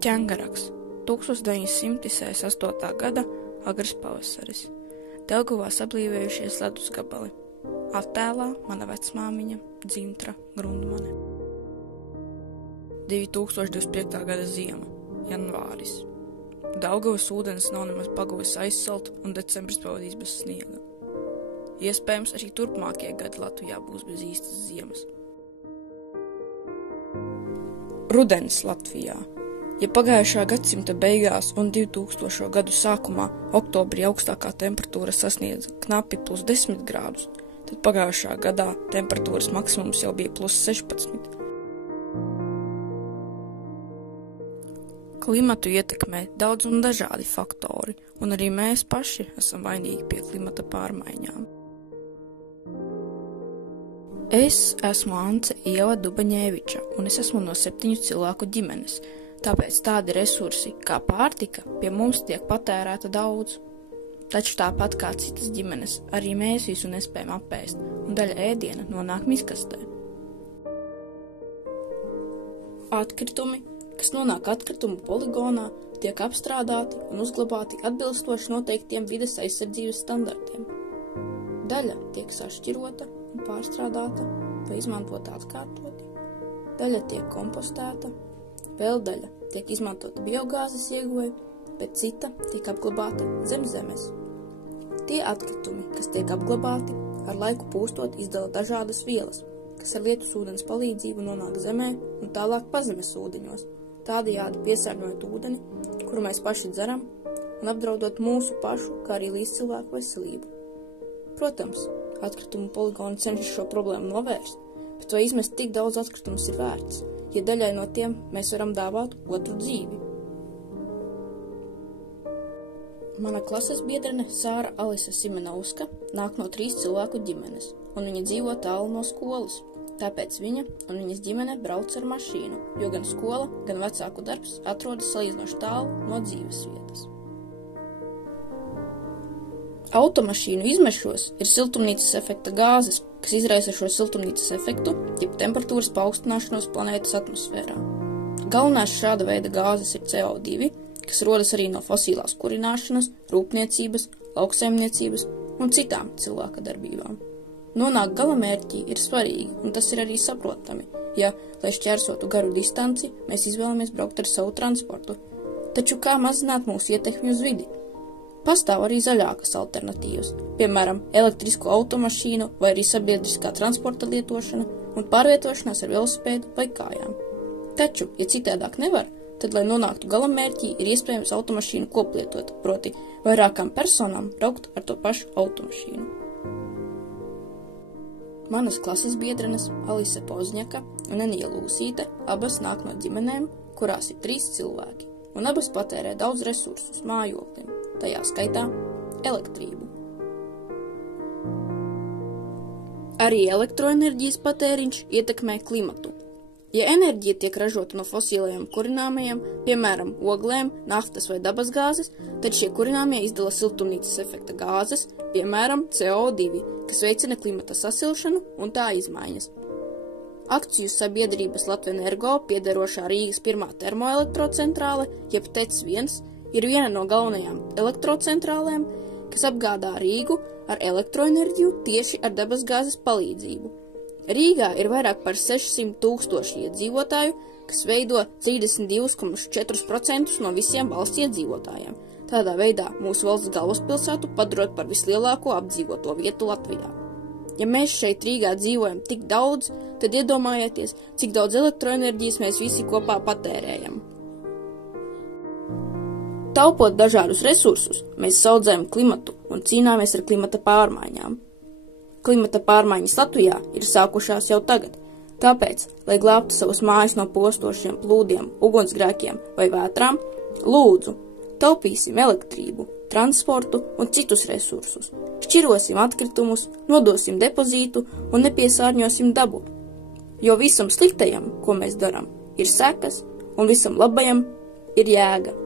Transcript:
Ķengaraks, 1968. gada agrs pavasaris. Daugavā sablīvējušies ledus gabali. Attēlā mana vecmāmiņa Dzintra Grundmane. 2025. gada ziema, janvāris. Daugavas ūdens nav nemaz paguvis aizsalt un decembris pavadīs bez sniega. Iespējams, arī turpmākie gadi Latvijā būs bez īstas ziemas. Rudens Latvijā. Ja pagājušā gadsimta beigās un 2000. gadu sākumā oktobrī augstākā temperatūra sasniedza knapi +10 grādus, tad pagājušā gadā temperatūras maksimums jau bija +16. Klimatu ietekmē daudz un dažādi faktori, un arī mēs paši esam vainīgi pie klimata pārmaiņām. Es esmu Ance Ieva Dubaņēviča, un es esmu no 7 cilvēku ģimenes. Tāpēc tādi resursi kā pārtika pie mums tiek patērēta daudz. Taču tāpat kā citas ģimenes, arī mēs visu nespējam apēst, un daļa ēdiena nonāk miskastē. Atkritumi, kas nonāk atkritumu poligonā, tiek apstrādāti un uzglabāti atbilstoši noteiktiem vides aizsardzības standartiem. Daļa tiek sašķirota un pārstrādāta vai izmantota atkārtoti. Daļa tiek kompostēta. Vēl daļa tiek izmantota biogāzes ieguvei, bet cita tiek apglabāta zem zemes. Tie atkritumi, kas tiek apglabāti, ar laiku pūstot izdala dažādas vielas, kas ar lietus ūdens palīdzību nonāk zemē un tālāk pazemes ūdeņos, tādējādi piesārņojot ūdeni, kuru mēs paši dzeram, un apdraudot mūsu pašu, kā arī līdzcilvēku veselību. Protams, atkritumu poligoni cenšas šo problēmu novērst, bet vai izmest tik daudz atkritumus ir vērts, ja daļai no tiem mēs varam dāvāt otru dzīvi. Mana klases biedrene Sāra Alise Simenovska nāk no 3 cilvēku ģimenes, un viņa dzīvo tālu no skolas. Tāpēc viņa un viņas ģimene brauc ar mašīnu, jo gan skola, gan vecāku darbs atrodas salīdzinoši tālu no dzīves vietas. Automašīnu izmešos ir siltumnīcas efekta gāzes, kas izraisa šo siltumnīcas efektu, jeb temperatūras paaugstināšanos planētas atmosfērā. Galvenās šāda veida gāzes ir CO2, kas rodas arī no fosilās kurināšanas, rūpniecības, lauksaimniecības un citām cilvēka darbībām. Nonākt galamērķī ir svarīgi, un tas ir arī saprotami, ja, lai šķērsotu garu distanci, mēs izvēlamies braukt ar savu transportu. Taču kā mazināt mūsu ietekmi uz vidi? Pastāv arī zaļākas alternatīvas, piemēram, elektrisko automašīnu vai arī sabiedriskā transporta lietošana un pārvietošanās ar velosipēdu vai kājām. Taču, ja citādāk nevar, tad, lai nonāktu galamērķī, ir iespējams automašīnu koplietot, proti vairākām personām braukt ar to pašu automašīnu. Manas klases biedrenes Alise Pozņaka un Enija Lūsīte abas nāk no ģimenēm, kurās ir 3 cilvēki, un abas patērē daudz resursus mājoklim, tajā skaitā elektrību. Arī elektroenerģijas patēriņš ietekmē klimatu. Ja enerģija tiek ražota no fosilajiem kurināmajiem, piemēram, oglēm, naftas vai dabasgāzes, tad šie kurināmie izdala siltumnīcas efekta gāzes, piemēram, CO2, kas veicina klimata sasilšanu un tā izmaiņas. Akciju sabiedrības Latvenergo piederošā Rīgas 1. termoelektrocentrāle, jeb TEC 1, ir viena no galvenajām elektrocentrālēm, kas apgādā Rīgu ar elektroenerģiju tieši ar dabasgāzes palīdzību. Rīgā ir vairāk par 600 000 iedzīvotāju, kas veido 32,4% no visiem valsts iedzīvotājiem. Tādā veidā mūsu valsts galvaspilsētu padarot par vislielāko apdzīvoto vietu Latvijā. Ja mēs šeit Rīgā dzīvojam tik daudz, tad iedomājieties, cik daudz elektroenerģijas mēs visi kopā patērējam. Taupot dažādus resursus, mēs saudzējam klimatu un cīnāmies ar klimata pārmaiņām. Klimata pārmaiņas Latvijā ir sākušās jau tagad, tāpēc, lai glābtu savas mājas no postošiem plūdiem, ugunsgrēkiem vai vētrām, lūdzu, taupīsim elektrību, transportu un citus resursus, šķirosim atkritumus, nodosim depozītu un nepiesārņosim dabu. Jo visam sliktajam, ko mēs daram, ir sekas, un visam labajam ir jēga.